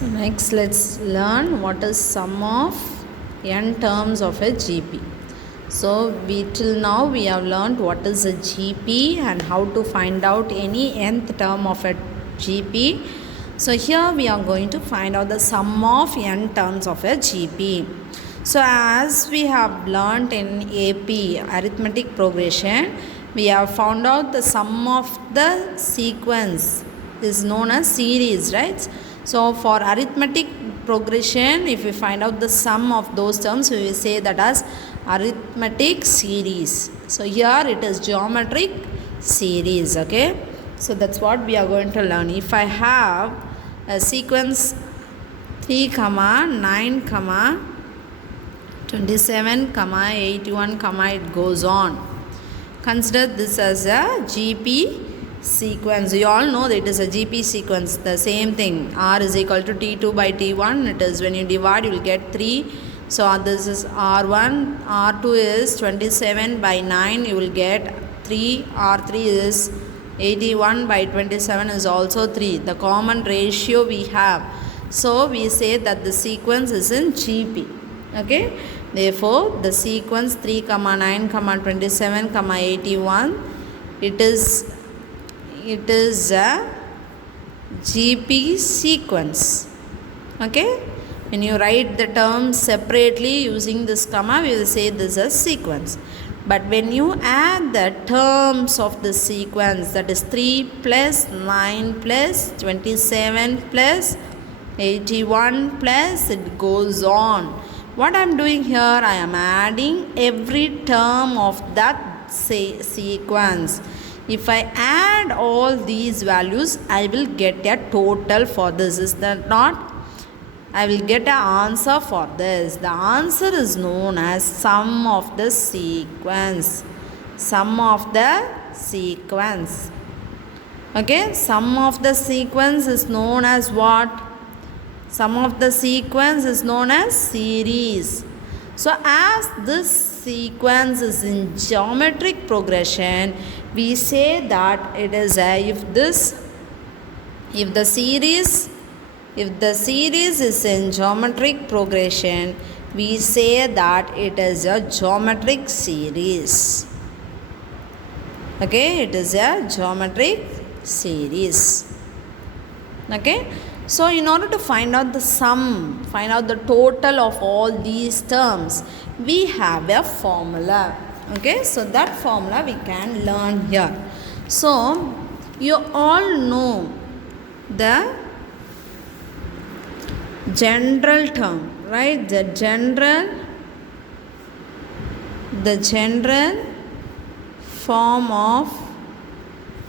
So next let's learn what is sum of n terms of a GP. So till now we have learned what is a GP and how to find out any nth term of a GP. So here we are going to find out the sum of n terms of a GP. So as we have learned in AP arithmetic progression, we have found out the sum of the sequence is known as series, right? So for arithmetic progression, if we find out the sum of those terms, we will say that as arithmetic series. So here it is geometric series, okay? So that's what we are going to learn. If I have a sequence 3, 9, 27, 81, it goes on. Consider this as a GP sequence. You all know that it is a GP sequence. The same thing. R is equal to T2 by T1. It is when you divide, you will get 3. So this is R1. R2 is 27 by 9. You will get 3. R3 is 81 by 27 is also 3. The common ratio we have. So we say that the sequence is in GP. Okay. Therefore, the sequence 3, 9, 27, 81, it is a GP sequence. Okay. When you write the terms separately using this comma, we will say this is sequence. But when you add the terms of the sequence, that is 3 plus 9 plus 27 plus 81 plus it goes on. What I am doing here, I am adding every term of that sequence. If I add all these values, I will get a total for this. Is that not? I will get an answer for this. The answer is known as sum of the sequence. Sum of the sequence. Okay, sum of the sequence is known as what? Sum of the sequence is known as series. So as this sequence is in geometric progression, we say that it is a if the series is in geometric progression, we say that it is a geometric series. Okay, it is a geometric series. Okay. So in order to find out the sum, find out the total of all these terms, we have a formula. Okay, so that formula we can learn here. So you all know the general term, right? The general form of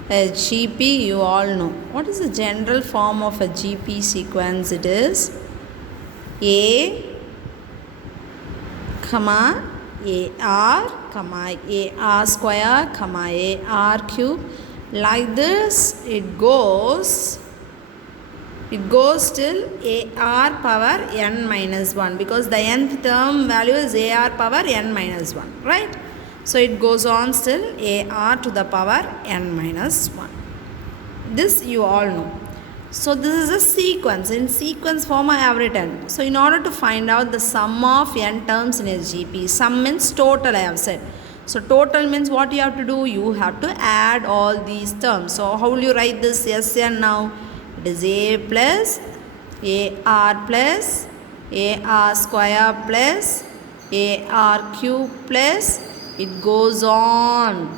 a GP, you all know. What is the general form of a GP sequence? It is A, AR, AR square, AR cube. Like this it goes till AR power n minus 1, because the nth term value is AR power n minus 1, right? So it goes on still AR to the power n minus 1. This you all know. So this is a sequence. In sequence form I have written. So in order to find out the sum of n terms in a GP, sum means total, I have said. So total means what you have to do? You have to add all these terms. So how will you write this Sn now? It is A plus AR square plus AR cube plus it goes on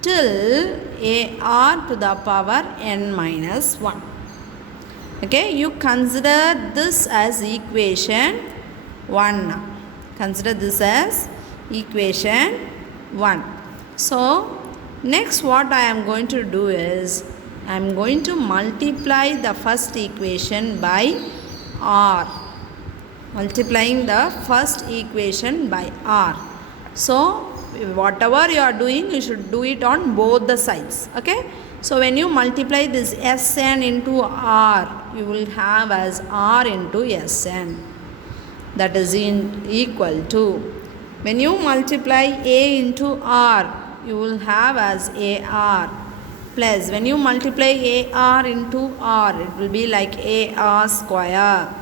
till AR to the power n minus 1. Okay, you consider this as equation 1 now. Consider this as equation 1. So, next what I am going to do is, I am going to multiply the first equation by R. Multiplying the first equation by R. So, whatever you are doing, you should do it on both the sides. Okay. So, when you multiply this Sn into R, you will have as R into Sn. That is equal to. When you multiply A into R, you will have as AR plus when you multiply AR into R, it will be like AR square,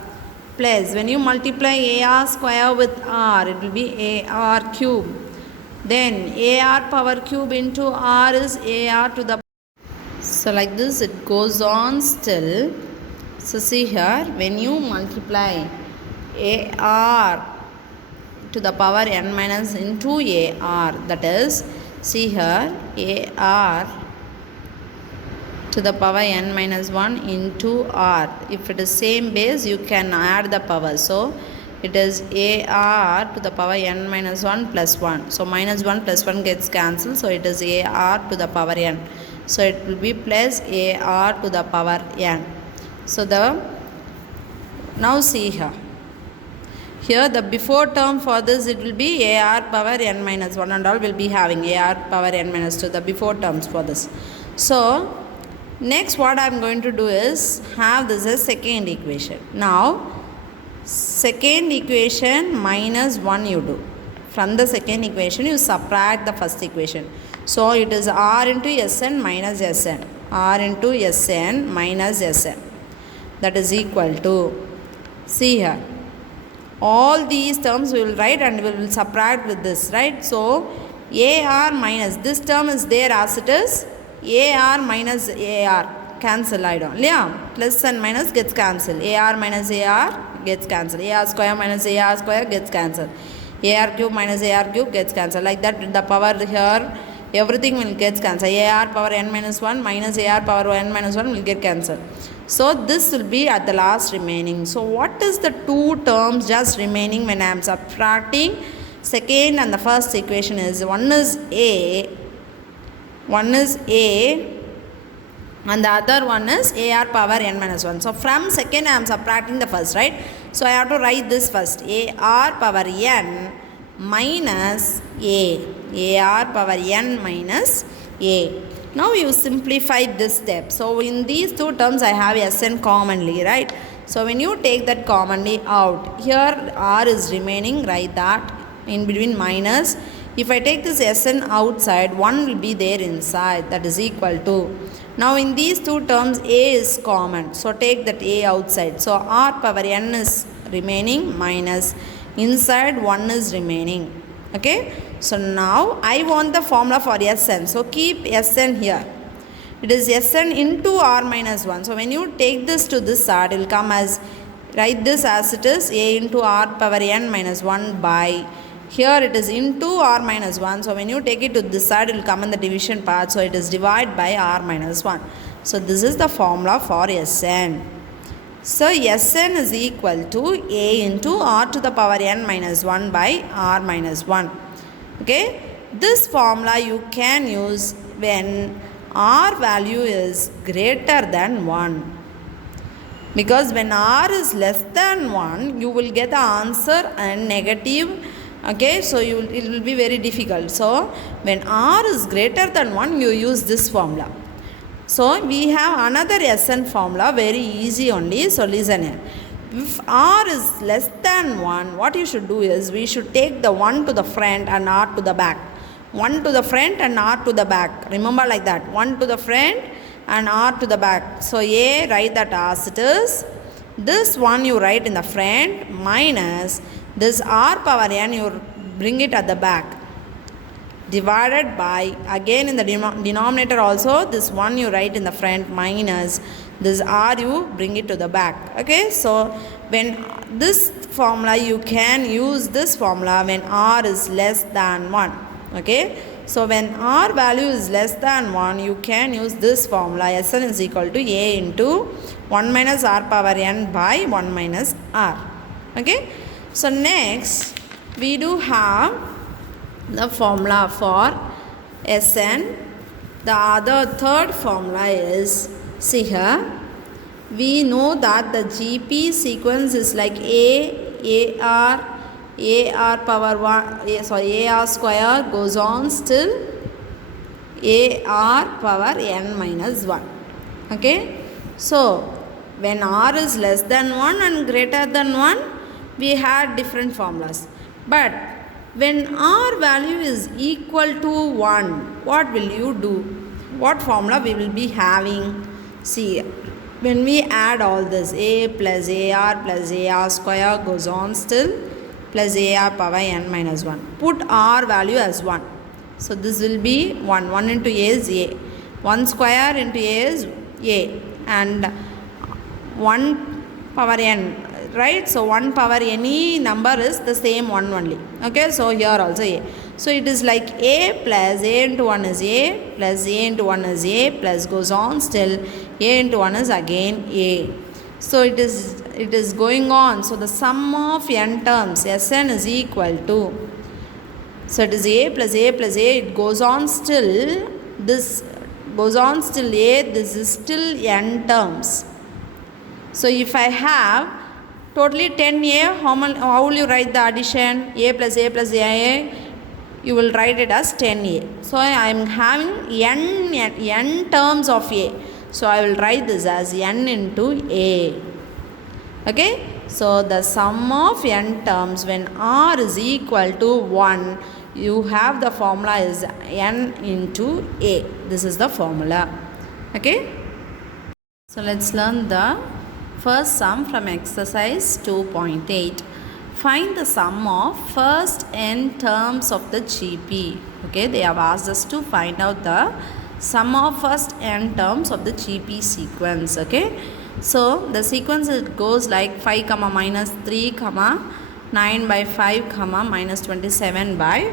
plus when you multiply AR square with R, it will be AR cube. Then AR power cube into R is AR to the. So like this it goes on still. So see here, when you multiply AR to the power n minus into AR, that is, see here, AR to the power n minus 1 into R. If it is same base, you can add the power. So it is AR to the power n minus 1 plus 1. So minus 1 plus 1 gets cancelled. So it is AR to the power n. So it will be plus AR to the power n. So now see here. Here the before term for this, it will be AR power n minus 1 and all will be having AR power n minus 2, the before terms for this. So next what I am going to do is have this as second equation. Now second equation minus 1 you do. From the second equation you subtract the first equation. So it is R into Sn minus Sn. R into Sn minus Sn. That is equal to, see here, all these terms we will write and we will subtract with this, right? So AR minus, this term is there as it is, AR minus AR cancel item. Yeah, plus and minus gets cancelled. AR minus AR gets cancelled. AR square minus AR square gets cancelled. AR cube minus AR cube gets cancelled. Like that, the power here, everything will get cancelled. AR power n minus 1 minus AR power n minus 1 will get cancelled. So this will be at the last remaining. So what is the two terms just remaining when I am subtracting second and the first equation is, one is A and the other one is AR power n minus 1. So from second I am subtracting the first, right? So I have to write this first, AR power n minus A, AR power n minus A. Now you simplify this step. So in these two terms I have Sn commonly, right? So when you take that commonly out, here R is remaining, write that in between minus. If I take this Sn outside, 1 will be there inside, that is equal to. Now in these two terms A is common, so take that A outside. So R power n is remaining minus, inside 1 is remaining. Okay, so now I want the formula for Sn, so keep Sn here. It is Sn into R minus 1. So when you take this to this side, it will come as, write this as it is, A into R power n minus 1 by, here it is into R minus 1. So when you take it to this side, it will come in the division part. So it is divided by R minus 1. So this is the formula for Sn. So Sn is equal to A into R to the power n minus 1 by R minus 1. Okay, this formula you can use when R value is greater than 1. Because when R is less than 1, you will get the answer and negative. Okay, so it will be very difficult. So when R is greater than 1, you use this formula. So we have another Sn formula, very easy only. So listen here. If R is less than 1, what you should do is, we should take the 1 to the front and R to the back. 1 to the front and R to the back. Remember like that. 1 to the front and R to the back. So A, write that as it is. This one you write in the front minus this R power n, you bring it at the back. Divided by, again in the denominator also, this one you write in the front minus this R you bring it to the back. Okay, so when this formula, you can use this formula when R is less than 1. Okay, so when R value is less than 1, you can use this formula. Sn is equal to A into 1 minus R power n by 1 minus R. Okay, so next we do have the formula for Sn. The other third formula is, see here, we know that the GP sequence is like AR power 1, AR square goes on still AR power n minus 1. Okay, so when R is less than 1 and greater than 1, we had different formulas. But when R value is equal to 1, what will you do? what formula we will be having? See, when we add all this, a plus ar plus ar square goes on still, plus ar power n minus 1. Put r value as 1. So this will be 1. 1 into a is a. 1 square into a is a. And 1 power n, right? So 1 power any number is the same one only. Okay, so here also a. So it is like a plus a into 1 is a, plus a into 1 is a, plus goes on still a into 1 is again a. So it is going on. So the sum of n terms Sn is equal to, so it is a plus a plus a, it goes on still, this goes on still a, this is still n terms. So if I have totally 10a, how will you write the addition? A plus a, you will write it as 10a. So I am having n terms of a. So I will write this as n into a. Okay. So the sum of n terms when r is equal to 1, you have the formula is n into a. This is the formula. Okay. So let's learn the first sum from exercise 2.8. Find the sum of first n terms of the GP. Okay, they have asked us to find out the sum of first n terms of the GP sequence. Okay, so the sequence, it goes like 5 comma minus 3 comma 9 by 5 comma minus 27 by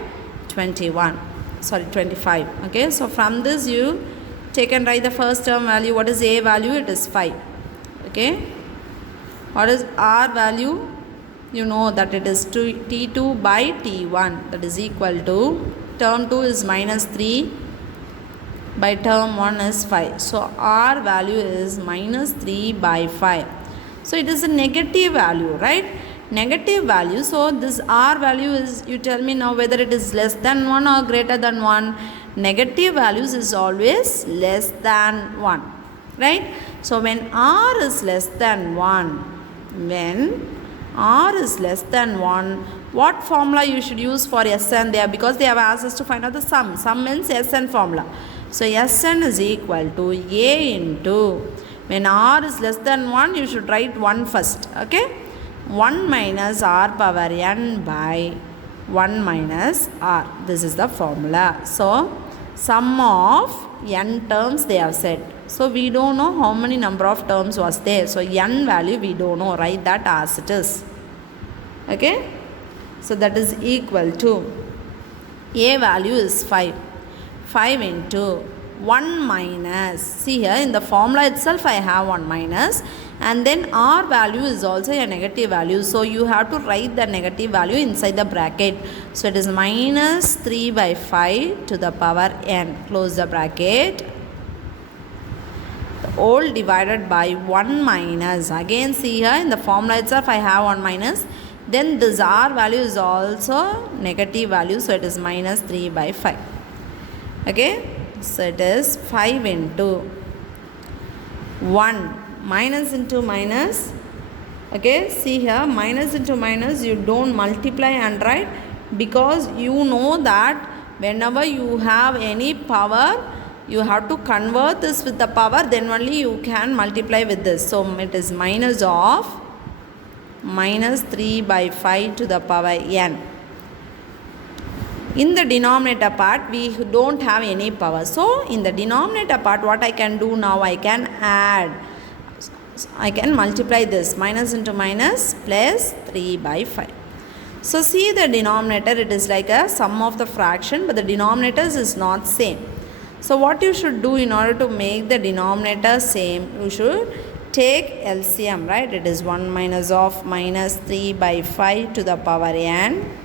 21. Sorry, 25. Okay, so from this you take and write the first term value. What is a value? It is 5. Okay, what is r value? You know that it is t2 by t1, that is equal to, term 2 is minus 3 by term 1 is 5. So r value is minus 3 by 5. So it is a negative value, right? Negative value. So this r value is, you tell me now whether it is less than 1 or greater than 1. Negative values is always less than 1, right? So when r is less than 1, when r is less than 1, what formula you should use for Sn there? Because they have asked us to find out the sum. Sum means Sn formula. So Sn is equal to a into, when r is less than 1, you should write 1 first. Okay, 1 minus r power n by 1 minus r. This is the formula. So sum of n terms they have said. So we don't know how many number of terms was there. So n value we don't know. Write that as it is. Okay. So that is equal to, a value is 5. 5 into 1 minus. See here in the formula itself I have 1 minus. And then r value is also a negative value. So you have to write the negative value inside the bracket. So it is minus 3 by 5 to the power n. Close the bracket. All divided by 1 minus. Again see here in the formula itself I have 1 minus. Then this r value is also negative value. So it is minus 3 by 5. Okay. So it is 5 into 1. Minus into minus. Okay. See here, minus into minus, you don't multiply and write, because you know that whenever you have any power, you have to convert this with the power, then only you can multiply with this. So it is minus of minus 3 by 5 to the power n. In the denominator part, we don't have any power. So in the denominator part, what I can do now, I can add. I can multiply this, minus into minus plus 3 by 5. So see the denominator, it is like a sum of the fraction, but the denominators is not same. So what you should do in order to make the denominator same, you should take LCM, right? It is 1 minus of minus 3 by 5 to the power n.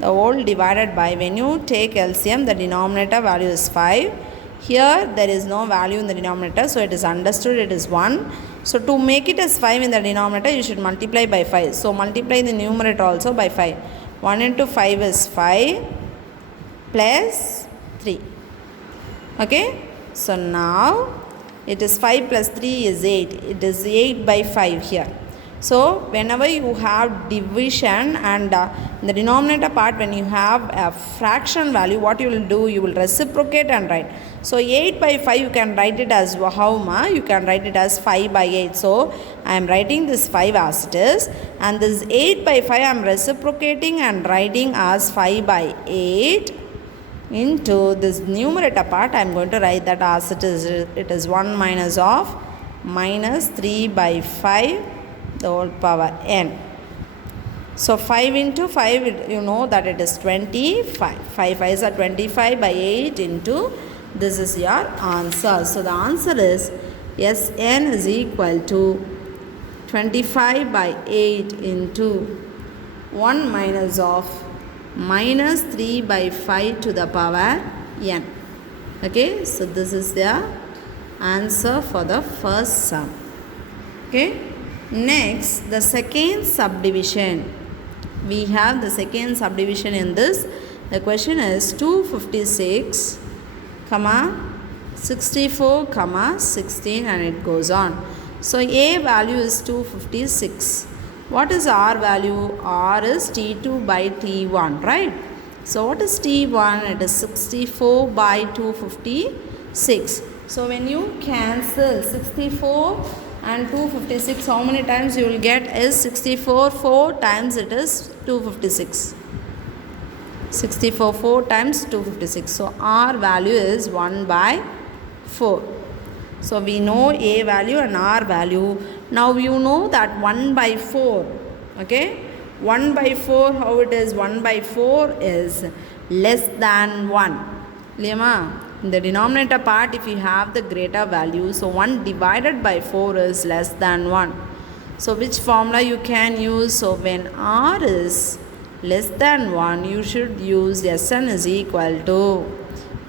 The whole divided by, when you take LCM, the denominator value is 5. Here there is no value in the denominator, so it is understood it is 1. So to make it as 5 in the denominator, you should multiply by 5. So multiply the numerator also by 5. 1 into 5 is 5 plus 3. Okay. So now it is 5 plus 3 is 8. It is 8 by 5 here. So whenever you have division and in the denominator part, when you have a fraction value, what you will do, you will reciprocate and write. So 8 by 5 you can write it as how ma? You can write it as 5 by 8. So I am writing this 5 as it is, and this 8 by 5 I am reciprocating and writing as 5 by 8 into this numerator part. I am going to write that as it is. It is 1 minus of minus 3 by 5 the whole power n. So 5 into 5, you know that it is 25. 5 5s are 25 by 8 into, this is your answer. So the answer is Sn is equal to 25 by 8 into 1 minus of minus 3 by 5 to the power n. Okay, so this is the answer for the first sum. Okay. Next, the second subdivision. We have the second subdivision in this. The question is 256, 64, 16, and it goes on. So A value is 256. What is R value? R is T2 by T1, right? So what is T1? It is 64 by 256. So when you cancel 64 and 256, how many times you will get is 64, 4 times it is 256. 64 4 times 256. So R value is 1 by 4. So we know A value and R value. Now you know that 1 by 4. Okay, 1 by 4, how it is? 1 by 4 is less than 1. Lema? In the denominator part, if you have the greater value, so 1 divided by 4 is less than 1. So which formula you can use? So when R is less than 1, you should use Sn is equal to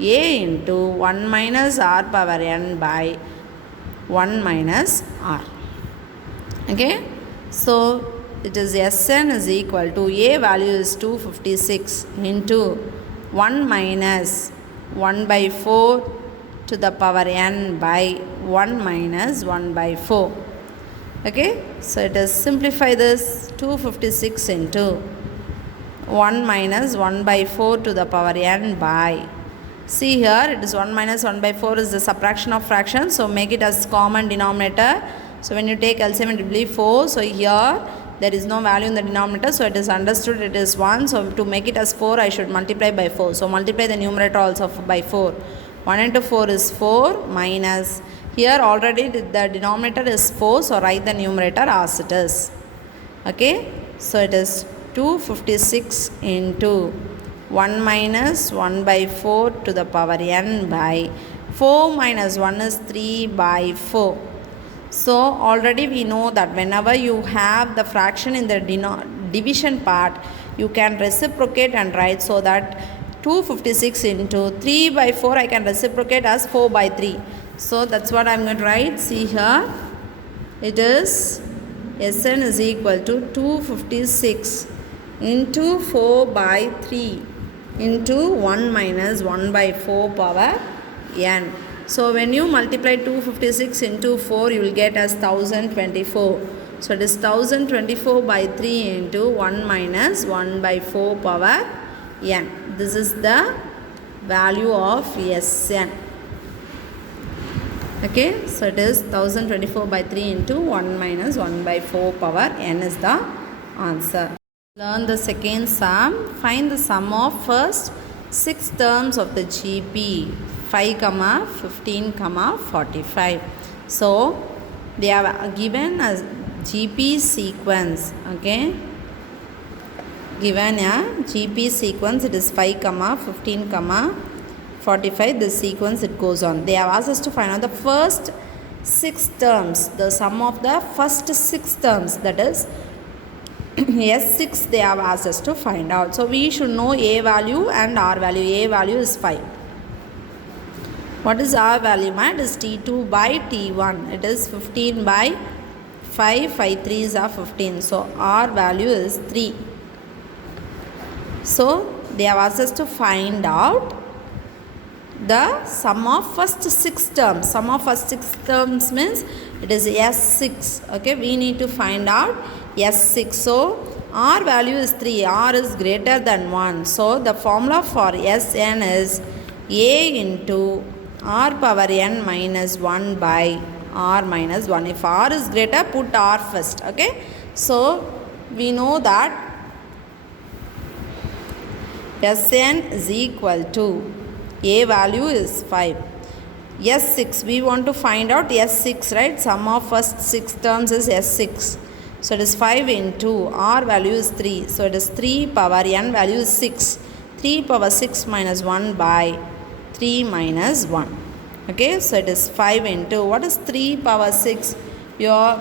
A into 1 minus R power n by 1 minus R. Okay, so it is Sn is equal to A value is 256 into 1 minus 1 by 4 to the power n by 1 minus 1 by 4. Okay, so it is simplify this 256 into 1 minus 1 by 4 to the power n by, see here it is 1 minus 1 by 4 is the subtraction of fractions, so make it as common denominator. So when you take LCM it will be 4. So here there is no value in the denominator, so it is understood it is 1. So to make it as 4, I should multiply by 4. So multiply the numerator also by 4. 1 into 4 is 4 minus, here already the denominator is 4, so write the numerator as it is. Okay, so it is 256 into 1 minus 1 by 4 to the power n by 4 minus 1 is 3 by 4. So already we know that whenever you have the fraction in the division part, you can reciprocate and write, so that 256 into 3 by 4 I can reciprocate as 4 by 3. So that's what I am going to write. See here, it is Sn is equal to 256 into 4 by 3 into 1 minus 1 by 4 power n. So when you multiply 256 into 4, you will get as 1024. So it is 1024 by 3 into 1 minus 1 by 4 power n. This is the value of Sn. Okay, so it is 1024 by 3 into 1 minus 1 by 4 power n is the answer. Learn the second sum. Find the sum of first 6 terms of the GP. 5, 15, 45. So they have given as GP sequence. Okay, given a GP sequence, it is 5, 15, 45. This sequence it goes on. They have asked us to find out the first 6 terms, the sum of the first 6 terms, that is S6 they have asked us to find out. So we should know A value and R value. A value is 5. What is R value? It is T2 by T1. It is 15 by 5. 5 3s are 15. So R value is 3. So they have asked us to find out the sum of first 6 terms. Sum of first 6 terms means It is S6. Okay, we need to find out S6. So R value is 3. R is greater than 1. So the formula for Sn is A into R power n minus 1 by R minus 1. If R is greater, put R first. Okay, so we know that Sn is equal to A value is 5. S6, we want to find out S6, right? Sum of first 6 terms is S6. So it is 5 into R value is 3. So it is 3 power n value is 6. 3 power 6 minus 1 by 3 minus 1. Okay, so it is 5 into, what is 3 power 6? You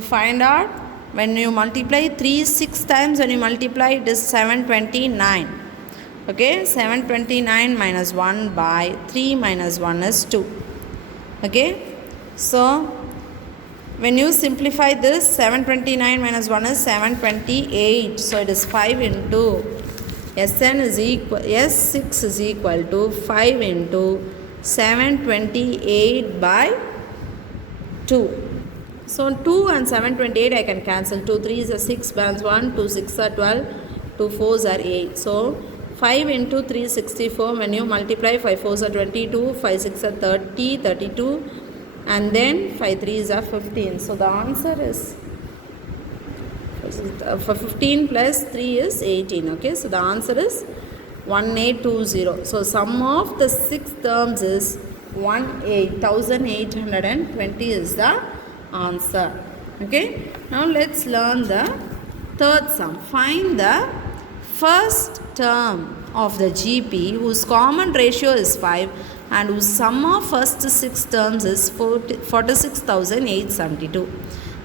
find out when you multiply 3 6 times, when you multiply it is 729. Okay, 729 minus 1 by 3 minus 1 is 2. Okay, so when you simplify this, 729 minus 1 is 728. So it is 5 into Sn is equal, S6 is equal to 5 into 728 by 2. So 2 and 728 I can cancel. 2 3s are 6, balance 1, 2 6 are 12, 2 4s are 8. So 5 into 364, when you multiply 5 4s are 22, 5 6 are 30, 32, and then 5 3s are 15. So the answer is, for 15 plus 3 is 18. Okay, so the answer is 1820. So sum of the 6 terms is 1820 is the answer. Okay, now let's learn the third sum. Find the first term of the GP whose common ratio is 5 and whose sum of first 6 terms is 46,872.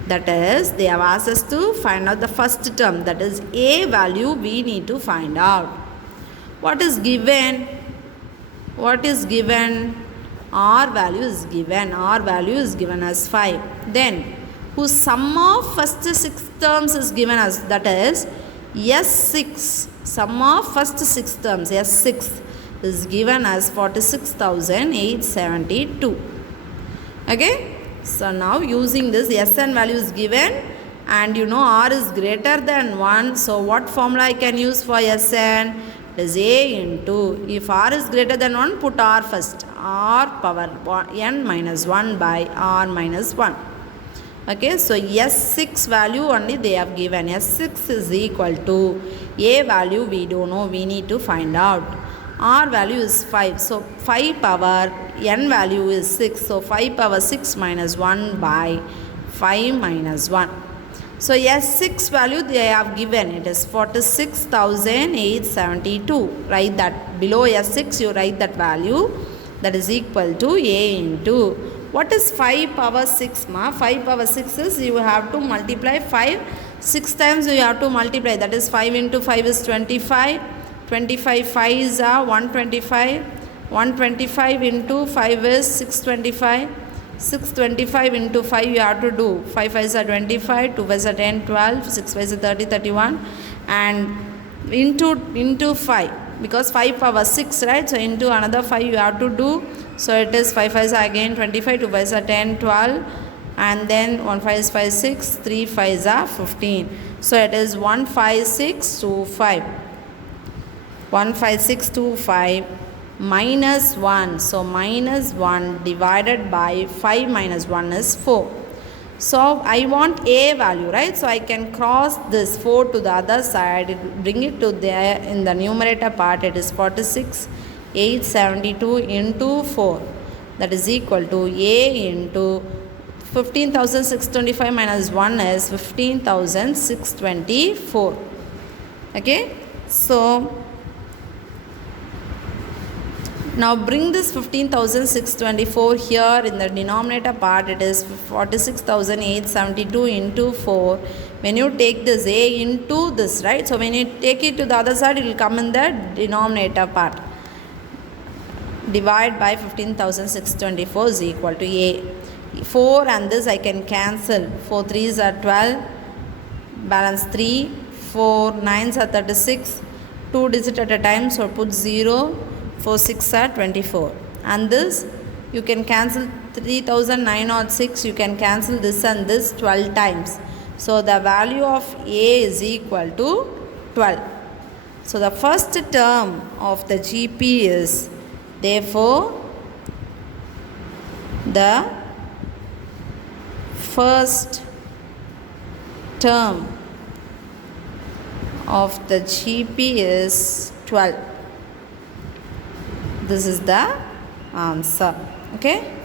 That is, they have asked us to find out the first term, that is A value we need to find out. What is given? What is given? R value is given. R value is given as 5. Then, whose sum of first 6 terms is given as, that is S6. Sum of first 6 terms, S6, is given as 46,872. Okay? So now using this, Sn value is given and you know R is greater than 1. So what formula I can use for Sn? It is A into, if R is greater than 1, put R first. R power n minus 1 by R minus 1. Okay, so S6 value only they have given. S6 is equal to A value we don't know, we need to find out. R value is 5. So 5 power n value is 6. So 5 power 6 minus 1 by 5 minus 1. So S6 value they have given. It is 46,872. Write that. Below S6 you write that value. That is equal to A into. What is 5 power 6 ma? 5 power 6 is you have to multiply 5. 6 times you have to multiply. That is 5 into 5 is 25. 25 5s are 125. 125 into 5 is 625. 625 into 5 you have to do. 5 5s are 25. 2 5s are 10, 12. 6 5s are 30, 31. And into 5. Because 5 power 6, right? So into another 5 you have to do. So it is 5 5s are again 25. 2 5s are 10, 12. And then 1 5 is 5, 6. 3 5s are 15. So it is 15625. 15625 minus 1. So minus 1 divided by 5 minus 1 is 4. So I want A value, right? So I can cross this 4 to the other side, bring it to there in the numerator part. It is 46,872 into 4. That is equal to A into 15,625 minus 1 is 15,624. Okay? So now bring this 15,624 here in the denominator part. It is 46,872 into 4. When you take this A into this, right? So when you take it to the other side, it will come in the denominator part. Divide by 15,624 is equal to A. 4 and this I can cancel. 4 3s are 12. Balance 3. 4 9s are 36. 2 digit at a time, so put 0. 4 6 are 24. And this you can cancel 3906, you can cancel this and this 12 times. So the value of A is equal to 12. So the first term of the GP is, therefore, the first term of the GP is 12. This is the answer. Okay.